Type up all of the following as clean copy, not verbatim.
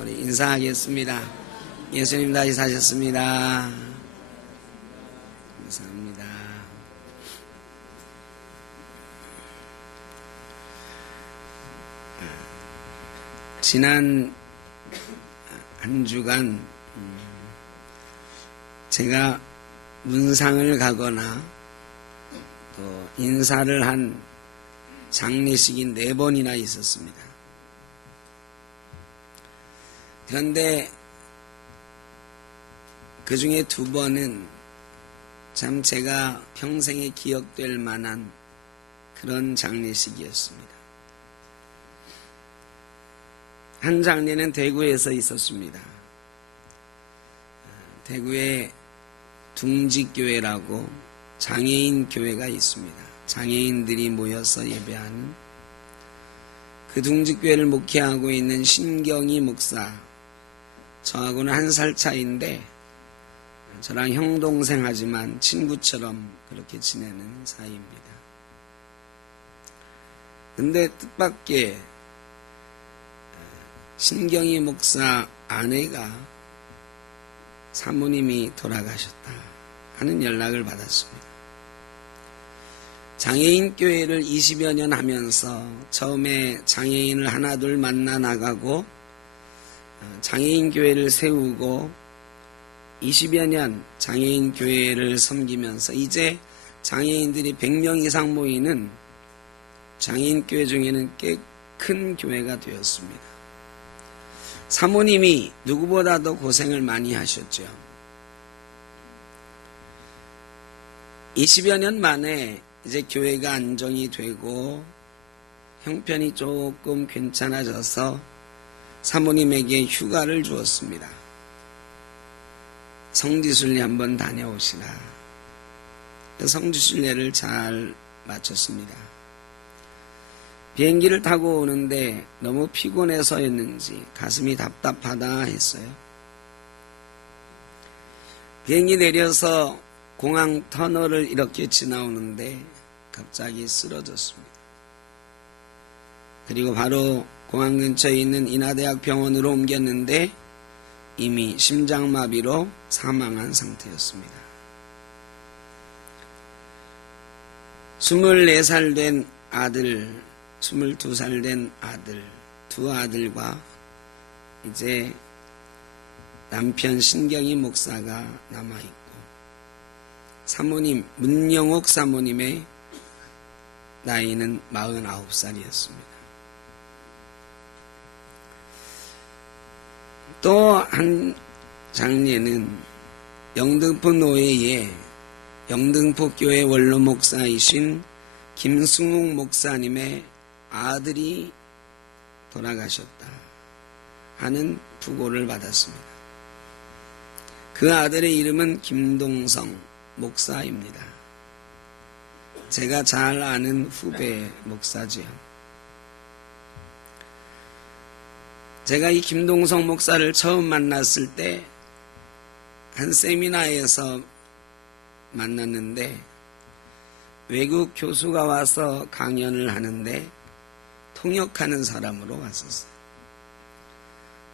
우리 인사하겠습니다. 예수님 다시 사셨습니다. 감사합니다. 지난 한 주간 제가 문상을 가거나 또 인사를 한 장례식이 4번이나 있었습니다. 그런데 그 중에 2번은 참 제가 평생에 기억될 만한 그런 장례식이었습니다. 한 장례는 대구에서 있었습니다. 대구에 둥직교회라고 장애인 교회가 있습니다. 장애인들이 모여서 예배하는 그 둥직교회를 목회하고 있는 신경희 목사, 저하고는 1살 차이인데 저랑 형동생 하지만 친구처럼 그렇게 지내는 사이입니다. 근데 뜻밖의 신경희 목사 아내가 사모님이 돌아가셨다 하는 연락을 받았습니다. 장애인 교회를 20여 년 하면서 처음에 장애인을 하나둘 만나 나가고 장애인 교회를 세우고 20여 년 장애인 교회를 섬기면서 이제 장애인들이 100명 이상 모이는 장애인 교회 중에는 꽤 큰 교회가 되었습니다. 사모님이 누구보다도 고생을 많이 하셨죠. 20여 년 만에 이제 교회가 안정이 되고 형편이 조금 괜찮아져서 사모님에게 휴가를 주었습니다. 성지순례 한번 다녀오시라. 성지순례를 잘 마쳤습니다. 비행기를 타고 오는데 너무 피곤해서였는지 가슴이 답답하다 했어요. 비행기 내려서 공항 터널을 이렇게 지나오는데 갑자기 쓰러졌습니다. 그리고 바로 공항 근처에 있는 인하대학 병원으로 옮겼는데 이미 심장마비로 사망한 상태였습니다. 24살 된 아들, 22살 된 아들, 2 아들과 이제 남편 신경희 목사가 남아있고 사모님, 문영옥 사모님의 나이는 49살이었습니다. 또 한 장례는 영등포 노회의 영등포 교회 원로 목사이신 김승욱 목사님의 아들이 돌아가셨다 하는 부고를 받았습니다. 그 아들의 이름은 김동성 목사입니다. 제가 잘 아는 후배 목사지요. 제가 이 김동성 목사를 처음 만났을 때 한 세미나에서 만났는데 외국 교수가 와서 강연을 하는데 통역하는 사람으로 왔었어요.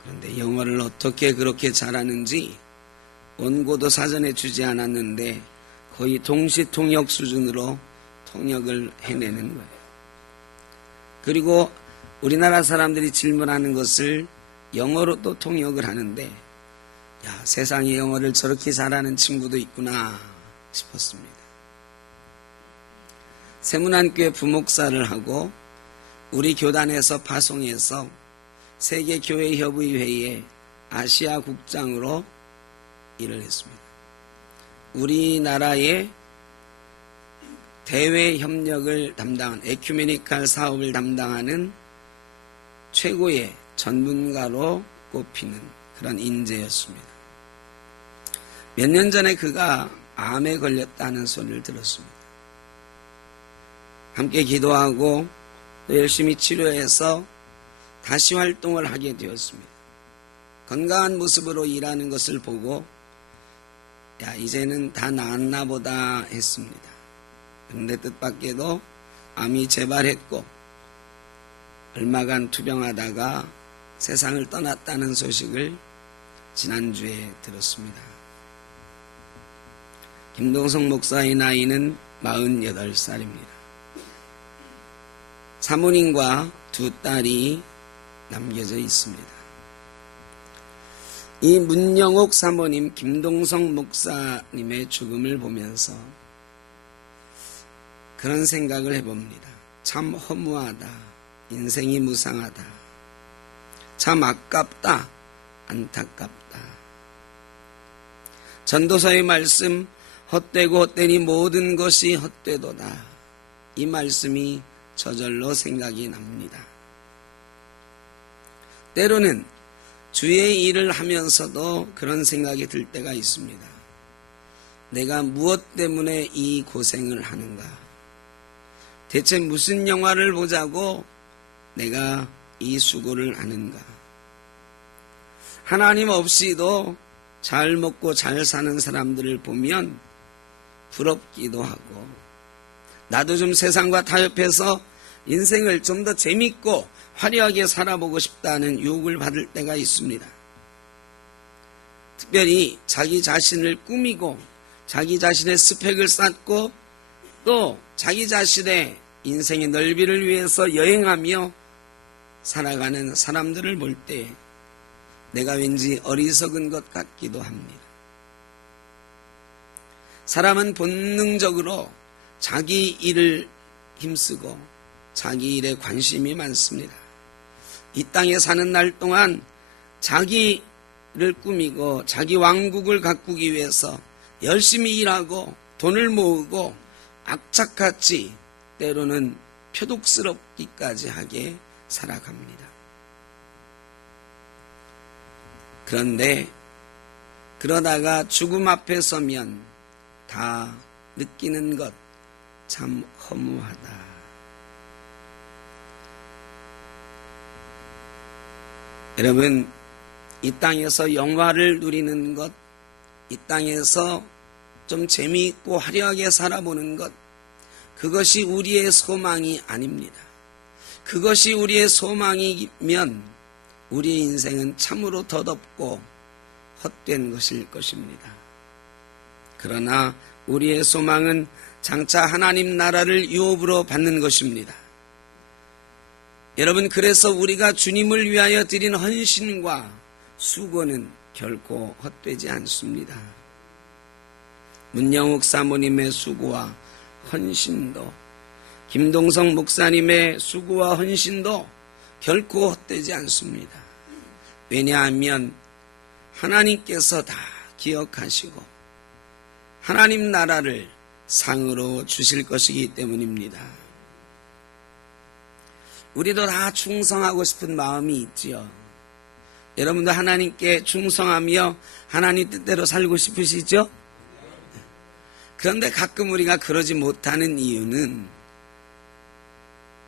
그런데 영어를 어떻게 그렇게 잘하는지 원고도 사전에 주지 않았는데 거의 동시 통역 수준으로 통역을 해내는 거예요. 그리고 우리나라 사람들이 질문하는 것을 영어로 또 통역을 하는데 야, 세상에 영어를 저렇게 잘하는 친구도 있구나 싶었습니다. 세문안교회 부목사를 하고 우리 교단에서 파송해서 세계교회협의회의 아시아 국장으로 일을 했습니다. 우리나라의 대외 협력을 담당한 에큐메니칼 사업을 담당하는 최고의 전문가로 꼽히는 그런 인재였습니다. 몇 년 전에 그가 암에 걸렸다는 소리를 들었습니다. 함께 기도하고 또 열심히 치료해서 다시 활동을 하게 되었습니다. 건강한 모습으로 일하는 것을 보고 야, 이제는 다 나았나 보다 했습니다. 그런데 뜻밖에도 암이 재발했고 얼마간 투병하다가 세상을 떠났다는 소식을 지난주에 들었습니다. 김동성 목사의 나이는 48살입니다. 사모님과 두 딸이 남겨져 있습니다. 이 문영옥 사모님, 김동성 목사님의 죽음을 보면서 그런 생각을 해봅니다. 참 허무하다. 인생이 무상하다. 참 아깝다. 안타깝다. 전도서의 말씀, 헛되고 헛되니 모든 것이 헛되도다. 이 말씀이 저절로 생각이 납니다. 때로는 주의 일을 하면서도 그런 생각이 들 때가 있습니다. 내가 무엇 때문에 이 고생을 하는가? 대체 무슨 영화를 보자고 내가 이 수고를 하는가? 하나님 없이도 잘 먹고 잘 사는 사람들을 보면 부럽기도 하고, 나도 좀 세상과 타협해서 인생을 좀 더 재밌고 화려하게 살아보고 싶다는 유혹을 받을 때가 있습니다. 특별히 자기 자신을 꾸미고 자기 자신의 스펙을 쌓고 또 자기 자신의 인생의 넓이를 위해서 여행하며 살아가는 사람들을 볼 때 내가 왠지 어리석은 것 같기도 합니다. 사람은 본능적으로 자기 일을 힘쓰고 자기 일에 관심이 많습니다. 이 땅에 사는 날 동안 자기를 꾸미고 자기 왕국을 가꾸기 위해서 열심히 일하고 돈을 모으고 악착같이 때로는 표독스럽기까지 하게 살아갑니다. 그런데 그러다가 죽음 앞에 서면 다 느끼는 것 참 허무하다. 여러분, 이 땅에서 영화를 누리는 것, 이 땅에서 좀 재미있고 화려하게 살아보는 것, 그것이 우리의 소망이 아닙니다. 그것이 우리의 소망이면 우리의 인생은 참으로 덧없고 헛된 것일 것입니다. 그러나 우리의 소망은 장차 하나님 나라를 유업으로 받는 것입니다. 여러분, 그래서 우리가 주님을 위하여 드린 헌신과 수고는 결코 헛되지 않습니다. 문영욱 사모님의 수고와 헌신도, 김동성 목사님의 수고와 헌신도 결코 헛되지 않습니다. 왜냐하면 하나님께서 다 기억하시고 하나님 나라를 상으로 주실 것이기 때문입니다. 우리도 다 충성하고 싶은 마음이 있지요. 여러분도 하나님께 충성하며 하나님 뜻대로 살고 싶으시죠? 그런데 가끔 우리가 그러지 못하는 이유는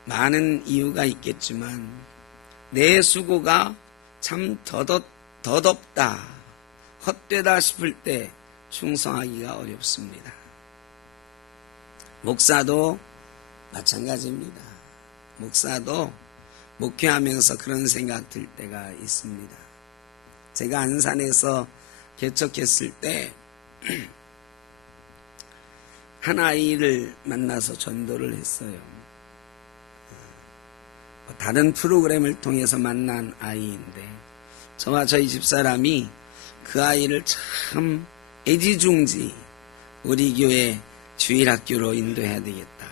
많은 이유가 있겠지만 내 수고가 참 덧없다, 헛되다 싶을 때 충성하기가 어렵습니다. 목사도 마찬가지입니다. 목사도 목회하면서 그런 생각 들 때가 있습니다. 제가 안산에서 개척했을 때 한 아이를 만나서 전도를 했어요. 다른 프로그램을 통해서 만난 아이인데 저와 저희 집사람이 그 아이를 참 애지중지 우리 교회 주일학교로 인도해야 되겠다.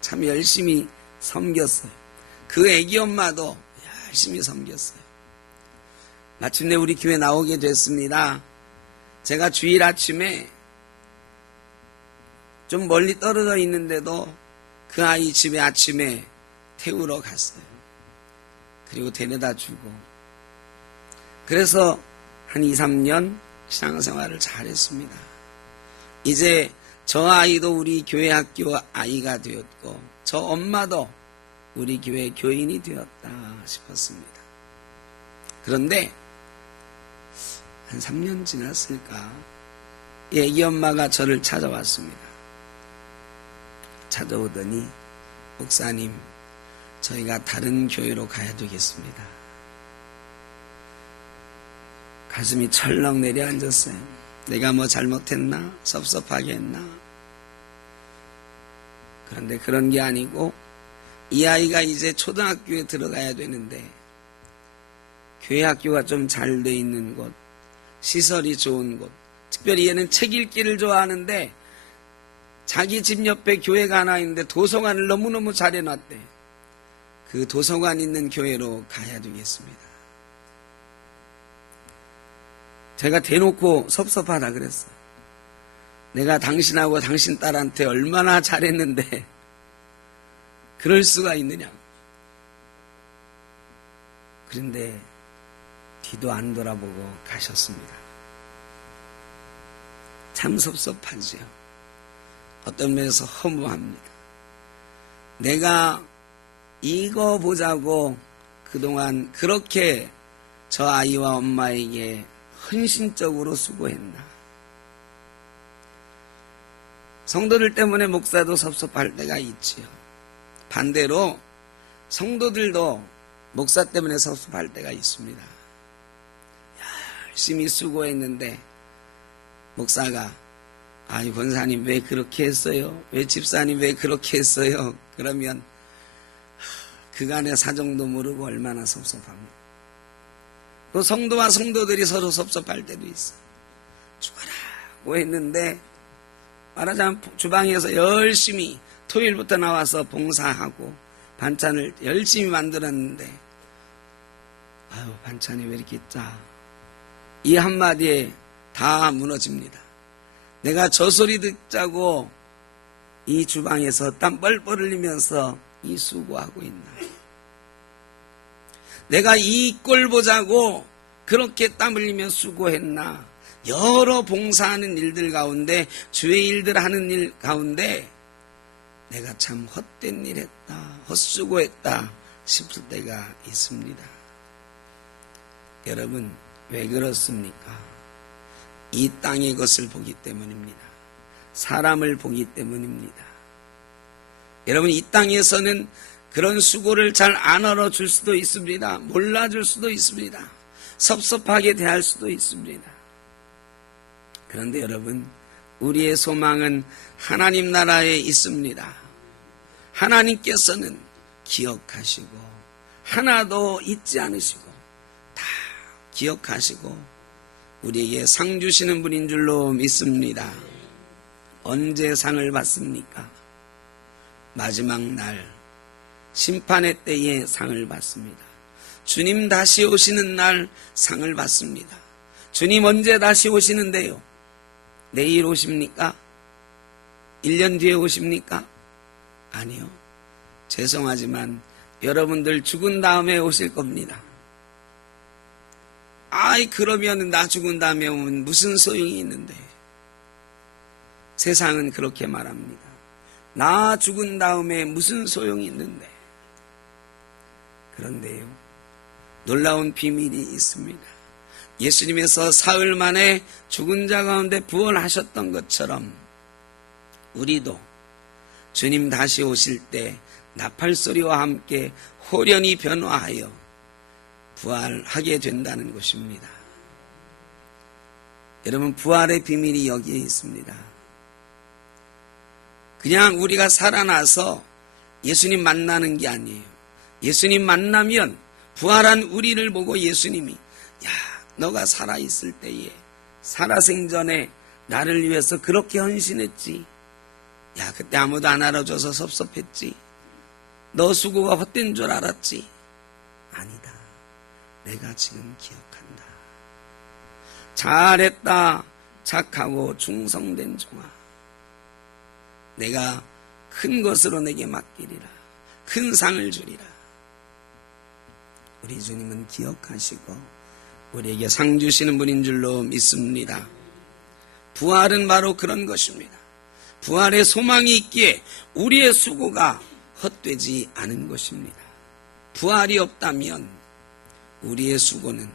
참 열심히 섬겼어요. 그 애기 엄마도 열심히 섬겼어요. 마침내 우리 교회 나오게 됐습니다. 제가 주일 아침에 좀 멀리 떨어져 있는데도 그 아이 집에 아침에 태우러 갔어요. 그리고 데려다 주고. 그래서 한 2, 3년 신앙생활을 잘했습니다. 이제 저 아이도 우리 교회 학교 아이가 되었고 저 엄마도 우리 교회 교인이 되었다 싶었습니다. 그런데 한 3년 지났을까 애기 엄마가 저를 찾아왔습니다. 찾아오더니 목사님, 저희가 다른 교회로 가야 되겠습니다. 가슴이 철렁 내려앉았어요. 내가 뭐 잘못했나? 섭섭하게 했나? 그런데 그런 게 아니고 이 아이가 이제 초등학교에 들어가야 되는데 교회 학교가 좀 잘 돼 있는 곳, 시설이 좋은 곳, 특별히 얘는 책 읽기를 좋아하는데 자기 집 옆에 교회가 하나 있는데 도서관을 너무너무 잘 해놨대. 그 도서관 있는 교회로 가야 되겠습니다. 제가 대놓고 섭섭하다 그랬어요. 내가 당신하고 당신 딸한테 얼마나 잘했는데 그럴 수가 있느냐. 그런데 뒤도 안 돌아보고 가셨습니다. 참 섭섭하지요. 어떤 면에서 허무합니다. 내가 이거 보자고 그동안 그렇게 저 아이와 엄마에게 헌신적으로 수고했나. 성도들 때문에 목사도 섭섭할 때가 있지요. 반대로 성도들도 목사 때문에 섭섭할 때가 있습니다. 열심히 수고했는데 목사가 아이 권사님 왜 그렇게 했어요? 왜 집사님 왜 그렇게 했어요? 그러면 그간의 사정도 모르고 얼마나 섭섭합니다. 또 성도와 성도들이 서로 섭섭할 때도 있어. 죽어라고 했는데 말하자면 주방에서 열심히 토요일부터 나와서 봉사하고 반찬을 열심히 만들었는데 아유 반찬이 왜 이렇게 짜? 이 한마디에 다 무너집니다. 내가 저 소리 듣자고 이 주방에서 땀 뻘뻘 흘리면서 이 수고하고 있나. 내가 이 꼴 보자고 그렇게 땀 흘리며 수고했나. 여러 봉사하는 일들 가운데 주의 일들 하는 일 가운데 내가 참 헛된 일 했다, 헛수고했다 싶을 때가 있습니다. 여러분 왜 그렇습니까? 이 땅의 것을 보기 때문입니다. 사람을 보기 때문입니다. 여러분 이 땅에서는 그런 수고를 잘 안 알아줄 수도 있습니다. 몰라줄 수도 있습니다. 섭섭하게 대할 수도 있습니다. 그런데 여러분 우리의 소망은 하나님 나라에 있습니다. 하나님께서는 기억하시고 하나도 잊지 않으시고 다 기억하시고 우리에게 상 주시는 분인 줄로 믿습니다. 언제 상을 받습니까? 마지막 날 심판의 때에 상을 받습니다. 주님 다시 오시는 날 상을 받습니다. 주님 언제 다시 오시는데요? 내일 오십니까? 1년 뒤에 오십니까? 아니요. 죄송하지만 여러분들 죽은 다음에 오실 겁니다. 아이 그러면 나 죽은 다음에 오면 무슨 소용이 있는데. 세상은 그렇게 말합니다. 나 죽은 다음에 무슨 소용이 있는데. 그런데요 놀라운 비밀이 있습니다. 예수님께서 사흘 만에 죽은 자 가운데 부활하셨던 것처럼 우리도 주님 다시 오실 때 나팔소리와 함께 호련히 변화하여 부활하게 된다는 것입니다. 여러분 부활의 비밀이 여기에 있습니다. 그냥 우리가 살아나서 예수님 만나는 게 아니에요. 예수님 만나면 부활한 우리를 보고 예수님이 야 너가 살아있을 때에 살아생전에 나를 위해서 그렇게 헌신했지. 야 그때 아무도 안 알아줘서 섭섭했지. 너 수고가 헛된 줄 알았지. 아니다. 내가 지금 기억한다. 잘했다. 착하고 충성된 종아. 내가 큰 것으로 내게 맡기리라. 큰 상을 주리라. 우리 주님은 기억하시고 우리에게 상 주시는 분인 줄로 믿습니다. 부활은 바로 그런 것입니다. 부활의 소망이 있기에 우리의 수고가 헛되지 않은 것입니다. 부활이 없다면 우리의 수고는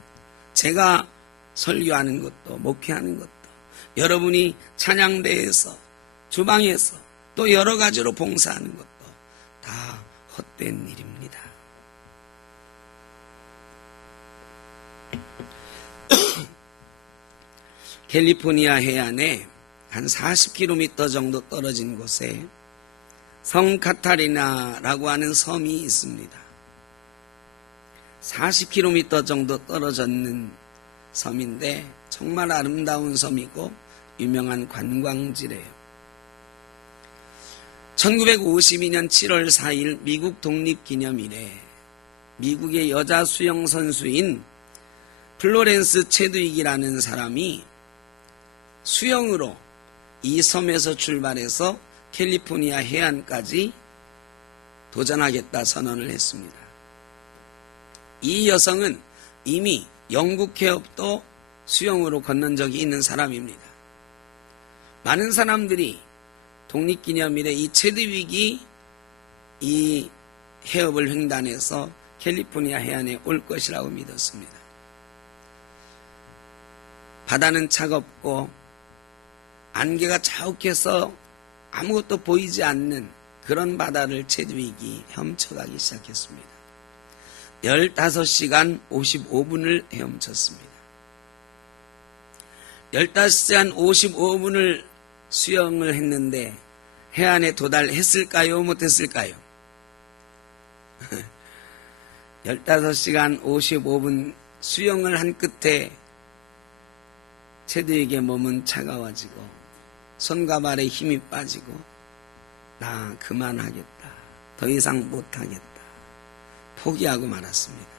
제가 설교하는 것도 목회하는 것도 여러분이 찬양대에서 주방에서 또 여러 가지로 봉사하는 것도 다 헛된 일입니다. 캘리포니아 해안에 한 40km 정도 떨어진 곳에 성 카타리나라고 하는 섬이 있습니다. 40km 정도 떨어졌는 섬인데 정말 아름다운 섬이고 유명한 관광지래요. 1952년 7월 4일 미국 독립기념일에 미국의 여자 수영 선수인 플로렌스 체드윅이라는 사람이 수영으로 이 섬에서 출발해서 캘리포니아 해안까지 도전하겠다 선언을 했습니다. 이 여성은 이미 영국 해협도 수영으로 건넌 적이 있는 사람입니다. 많은 사람들이 독립기념일에 이 체드윅이 이 해협을 횡단해서 캘리포니아 해안에 올 것이라고 믿었습니다. 바다는 차갑고 안개가 자욱해서 아무것도 보이지 않는 그런 바다를 체드윅이 헤엄쳐가기 시작했습니다. 15시간 55분을 헤엄쳤습니다. 15시간 55분을 수영을 했는데 해안에 도달했을까요? 못했을까요? 15시간 55분 수영을 한 끝에 체드윅의 몸은 차가워지고 손과 발에 힘이 빠지고 나 그만하겠다. 더 이상 못하겠다. 포기하고 말았습니다.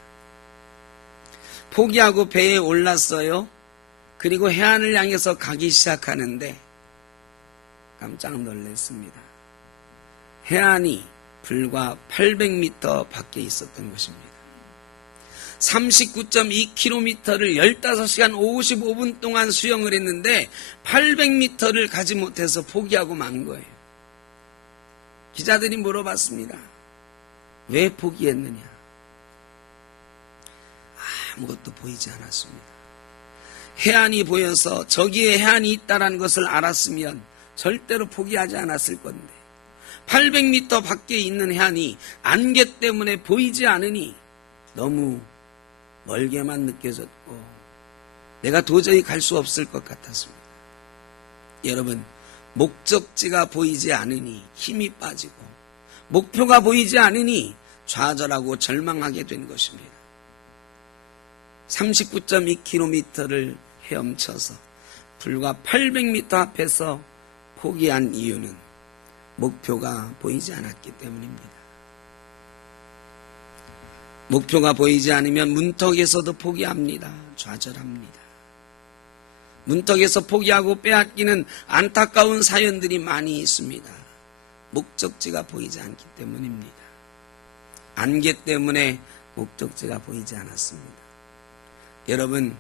포기하고 배에 올랐어요. 그리고 해안을 향해서 가기 시작하는데 깜짝 놀랐습니다. 해안이 불과 800m 밖에 있었던 것입니다. 39.2km를 15시간 55분 동안 수영을 했는데 800m를 가지 못해서 포기하고 만 거예요. 기자들이 물어봤습니다. 왜 포기했느냐? 아무것도 보이지 않았습니다. 해안이 보여서 저기에 해안이 있다는 것을 알았으면 절대로 포기하지 않았을 건데 800m 밖에 있는 해안이 안개 때문에 보이지 않으니 너무 멀게만 느껴졌고 내가 도저히 갈 수 없을 것 같았습니다. 여러분, 목적지가 보이지 않으니 힘이 빠지고 목표가 보이지 않으니 좌절하고 절망하게 된 것입니다. 39.2km를 헤엄쳐서 불과 800m 앞에서 포기한 이유는 목표가 보이지 않았기 때문입니다. 목표가 보이지 않으면 문턱에서도 포기합니다. 좌절합니다. 문턱에서 포기하고 빼앗기는 안타까운 사연들이 많이 있습니다. 목적지가 보이지 않기 때문입니다. 안개 때문에 목적지가 보이지 않았습니다. 여러분,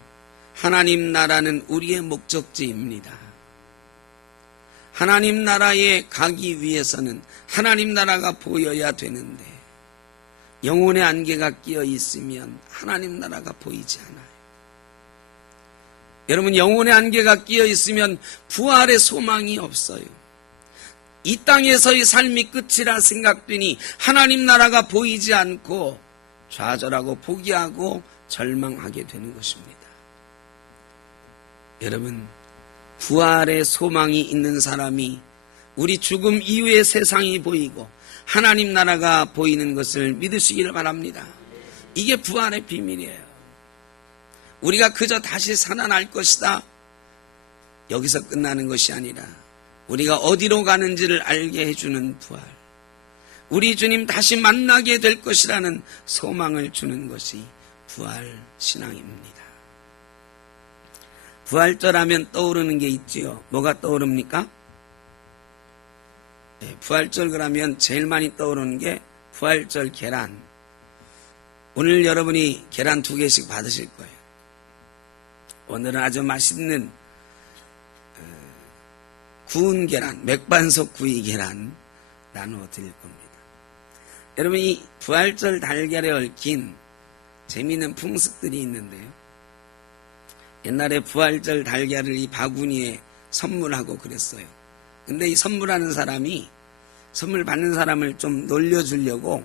하나님 나라는 우리의 목적지입니다. 하나님 나라에 가기 위해서는 하나님 나라가 보여야 되는데 영혼의 안개가 끼어 있으면 하나님 나라가 보이지 않아요. 여러분, 영혼의 안개가 끼어 있으면 부활의 소망이 없어요. 이 땅에서의 삶이 끝이라 생각되니 하나님 나라가 보이지 않고 좌절하고 포기하고 절망하게 되는 것입니다. 여러분, 부활의 소망이 있는 사람이 우리 죽음 이후의 세상이 보이고 하나님 나라가 보이는 것을 믿으시기를 바랍니다. 이게 부활의 비밀이에요. 우리가 그저 다시 살아날 것이다. 여기서 끝나는 것이 아니라 우리가 어디로 가는지를 알게 해주는 부활. 우리 주님 다시 만나게 될 것이라는 소망을 주는 것이 부활 신앙입니다. 부활절 하면 떠오르는 게 있지요. 뭐가 떠오릅니까? 부활절 그러면 제일 많이 떠오르는 게 부활절 계란. 오늘 여러분이 계란 2개씩 받으실 거예요. 오늘은 아주 맛있는 구운 계란, 맥반석 구이 계란 나누어 드릴 겁니다. 여러분, 이 부활절 달걀에 얽힌 재미있는 풍습들이 있는데요. 옛날에 부활절 달걀을 이 바구니에 선물하고 그랬어요. 근데 이 선물하는 사람이 선물 받는 사람을 좀 놀려주려고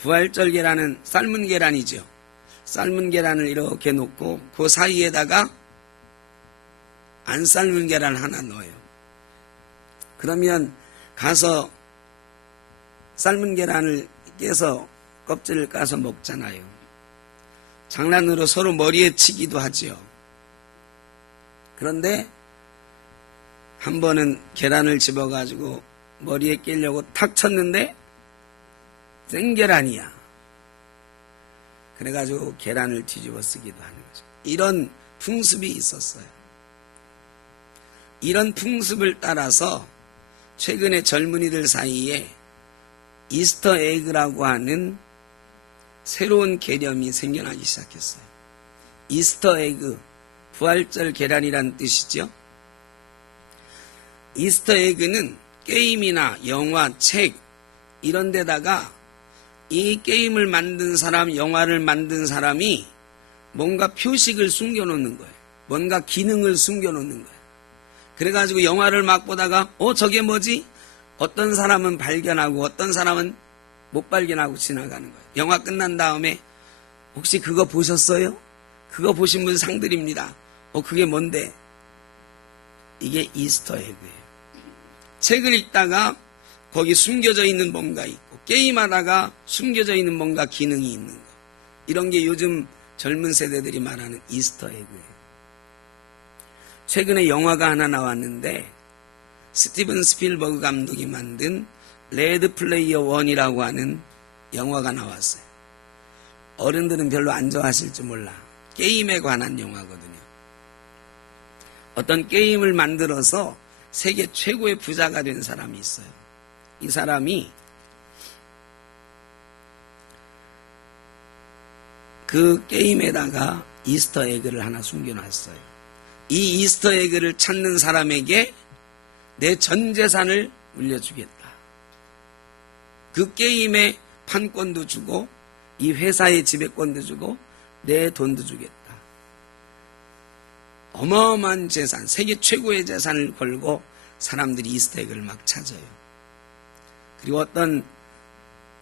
부활절 계란은 삶은 계란이죠. 삶은 계란을 이렇게 놓고 그 사이에다가 안 삶은 계란 하나 넣어요. 그러면 가서 삶은 계란을 깨서 껍질을 까서 먹잖아요. 장난으로 서로 머리에 치기도 하지요. 그런데 한 번은 계란을 집어가지고 머리에 끼려고 탁 쳤는데 생계란이야. 그래가지고 계란을 뒤집어 쓰기도 하는 거죠. 이런 풍습이 있었어요. 이런 풍습을 따라서 최근에 젊은이들 사이에 이스터 에그라고 하는 새로운 개념이 생겨나기 시작했어요. 이스터 에그, 부활절 계란이란 뜻이죠. 이스터 에그는 게임이나 영화, 책 이런 데다가 이 게임을 만든 사람, 영화를 만든 사람이 뭔가 표식을 숨겨놓는 거예요. 뭔가 기능을 숨겨놓는 거예요. 그래가지고 영화를 막 보다가 저게 뭐지? 어떤 사람은 발견하고 어떤 사람은 못 발견하고 지나가는 거예요. 영화 끝난 다음에 혹시 그거 보셨어요? 그거 보신 분 상 드립니다. 그게 뭔데? 이게 이스터 에그예요. 책을 읽다가 거기 숨겨져 있는 뭔가 있고 게임하다가 숨겨져 있는 뭔가 기능이 있는 거. 이런 게 요즘 젊은 세대들이 말하는 이스터 에그예요. 최근에 영화가 하나 나왔는데 스티븐 스필버그 감독이 만든 레드 플레이어 1이라고 하는 영화가 나왔어요. 어른들은 별로 안 좋아하실지 몰라. 게임에 관한 영화거든요. 어떤 게임을 만들어서 세계 최고의 부자가 된 사람이 있어요. 이 사람이 그 게임에다가 이스터 에그를 하나 숨겨놨어요. 이 이스터 에그를 찾는 사람에게 내 전 재산을 물려주겠다. 그 게임의 판권도 주고 이 회사의 지배권도 주고 내 돈도 주겠다. 어마어마한 재산, 세계 최고의 재산을 걸고 사람들이 이스터 에그를 막 찾아요. 그리고 어떤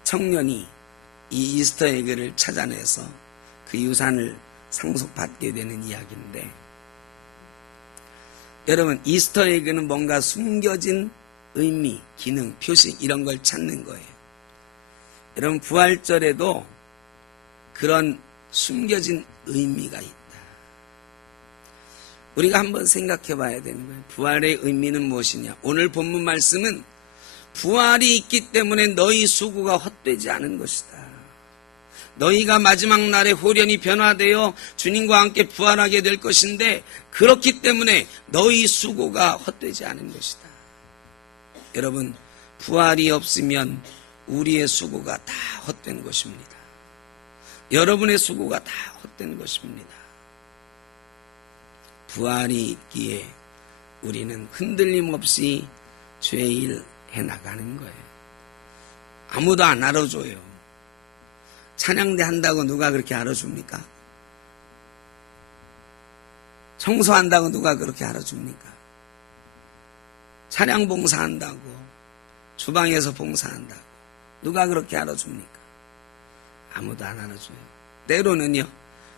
청년이 이 이스터 에그를 찾아내서 그 유산을 상속받게 되는 이야기인데, 여러분, 이스터 에그는 뭔가 숨겨진 의미, 기능, 표식 이런 걸 찾는 거예요. 여러분, 부활절에도 그런 숨겨진 의미가 있다. 우리가 한번 생각해 봐야 되는 거예요. 부활의 의미는 무엇이냐? 오늘 본문 말씀은 부활이 있기 때문에 너희 수고가 헛되지 않은 것이다. 너희가 마지막 날에 홀연히 변화되어 주님과 함께 부활하게 될 것인데, 그렇기 때문에 너희 수고가 헛되지 않은 것이다. 여러분, 부활이 없으면 우리의 수고가 다 헛된 것입니다. 여러분의 수고가 다 헛된 것입니다. 부활이 있기에 우리는 흔들림 없이 주의 일 해나가는 거예요. 아무도 안 알아줘요. 찬양대 한다고 누가 그렇게 알아줍니까? 청소한다고 누가 그렇게 알아줍니까? 차량 봉사한다고, 주방에서 봉사한다고 누가 그렇게 알아줍니까? 아무도 안 알아줘요. 때로는요,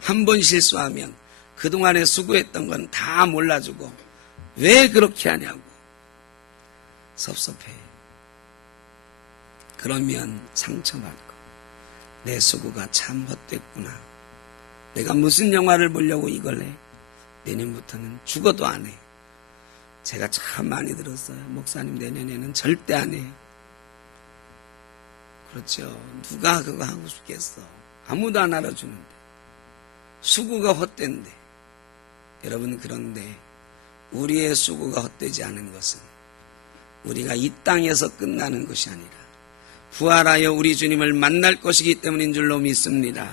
한 번 실수하면 그동안에 수고했던 건 다 몰라주고 왜 그렇게 하냐고 섭섭해. 그러면 상처받고 내 수고가 참 헛됐구나. 내가 무슨 영화를 보려고 이걸 해? 내년부터는 죽어도 안 해. 제가 참 많이 들었어요. 목사님, 내년에는 절대 안 해. 그렇죠. 누가 그거 하고 싶겠어. 아무도 안 알아주는데. 수고가 헛된데. 여러분, 그런데 우리의 수고가 헛되지 않은 것은 우리가 이 땅에서 끝나는 것이 아니라 부활하여 우리 주님을 만날 것이기 때문인 줄로 믿습니다.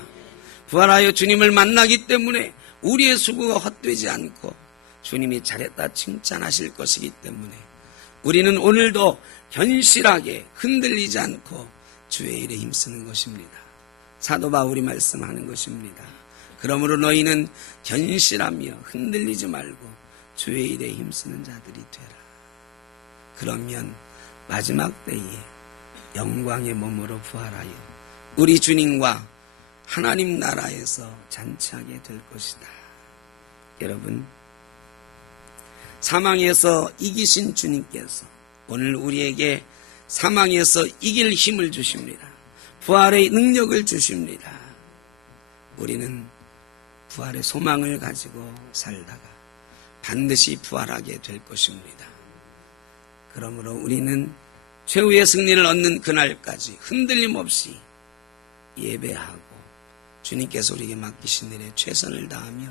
부활하여 주님을 만나기 때문에 우리의 수고가 헛되지 않고 주님이 잘했다 칭찬하실 것이기 때문에 우리는 오늘도 견실하게 흔들리지 않고 주의 일에 힘쓰는 것입니다. 사도 바울이 말씀하는 것입니다. 그러므로 너희는 견실하며 흔들리지 말고 주의 일에 힘쓰는 자들이 되라. 그러면 마지막 때에 영광의 몸으로 부활하여 우리 주님과 하나님 나라에서 잔치하게 될 것이다. 여러분, 사망에서 이기신 주님께서 오늘 우리에게 사망에서 이길 힘을 주십니다. 부활의 능력을 주십니다. 우리는 부활의 소망을 가지고 살다가 반드시 부활하게 될 것입니다. 그러므로 우리는 최후의 승리를 얻는 그날까지 흔들림 없이 예배하고 주님께서 우리에게 맡기신 일에 최선을 다하며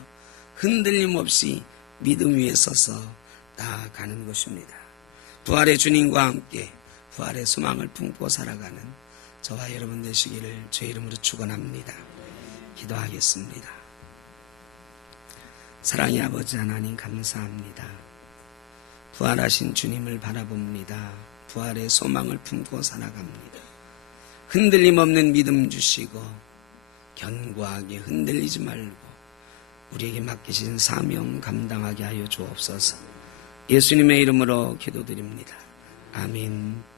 흔들림 없이 믿음 위에 서서 나아가는 것입니다. 부활의 주님과 함께 부활의 소망을 품고 살아가는 저와 여러분 되시기를 주의 이름으로 축원합니다. 기도하겠습니다. 사랑의 아버지 하나님 감사합니다. 부활하신 주님을 바라봅니다. 부활의 소망을 품고 살아갑니다. 흔들림 없는 믿음 주시고 견고하게 흔들리지 말고 우리에게 맡기신 사명 감당하게 하여 주옵소서. 예수님의 이름으로 기도드립니다. 아멘.